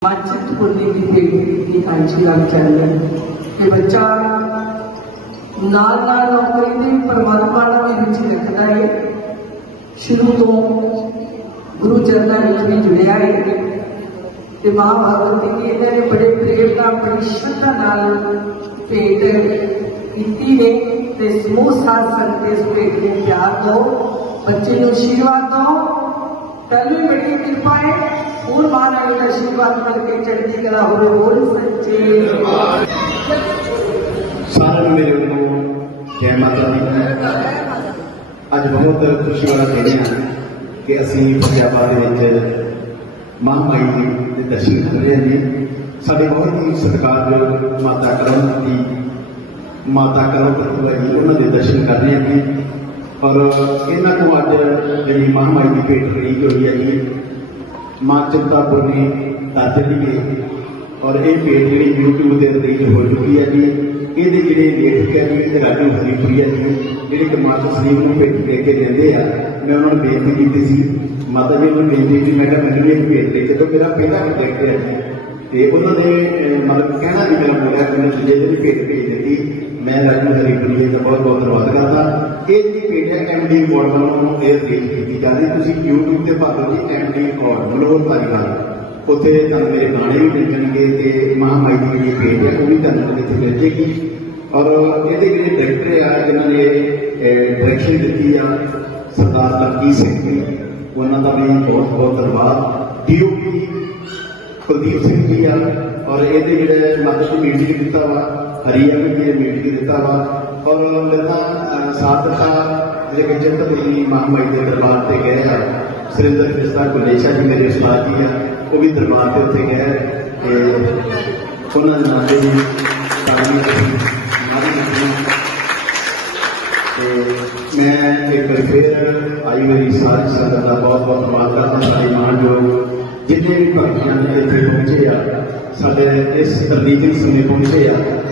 کی بچہ پرماتما کے بچی رکھنا ہے شروع گرو چندہ جیسا بھی جڑیا ہے ماں بھاگت جی یہ بڑے پرشرتی ہے اس پہ پیار دو بچے آشیرواد دو جی بہت خوشی والا دیا کہ ماہ بائی جی درشن کر رہے ہیں جی سب سرکار ماٹ کرمپتی ماٹ کروپتی بھائی انہوں کے درشن کر رہے ہیں جی اور یہاں کو اچھے ماں مائی کی پیٹ کڑی ہوئی ہے جی ماں چاپوری دس ٹی اور یہ پھیٹ جی یو ٹیوب کے ترین ہو چکی ہے جی یہ جی لےک ہے جی راجو ہریپری ہے جی جاتا سریف کو پیٹ لے کے دے رہے ہیں میں ان کو بےنتی کی ماتا جی مجھے بےنتی میں نے یہ بھی دیکھتے تو میرا پہلا بھی پیٹ ہے مطلب کہنا بھی میرا میرا کہ میں شکریہ پیٹ بھیج دیتی میں راجو ہریپری کا بہت بہت دن واد کرتا یہ ڈی ماڈل پیش کی جاتی ہے پہلے ایم ڈی مارڈنل تجارت اتنے تمے گانے بھی بجن گے مہامائی پیٹ ہے وہ بھیجے گی اور یہ ڈائریکٹر آ جانے ڈائریکشن دیتی ہے سردار برجیت سنگھ کا بھی بہت بہت دنواد T O P Kuldeep Singh ji آ اور یہ جیسے میٹنگ دیکھتا وا ہری ام جی نے میٹنگ دا اور میں ساتھ کے دربار سے گئے میرے استاد جی آ وہ بھی دربار سے اتنے گئے ایک پھر آئی میری ساری سنگت کا بہت بہت دنواد کرتا ساری مان جو جنہیں بھی اتنے پہنچے اس ریجن سمے پہنچے آ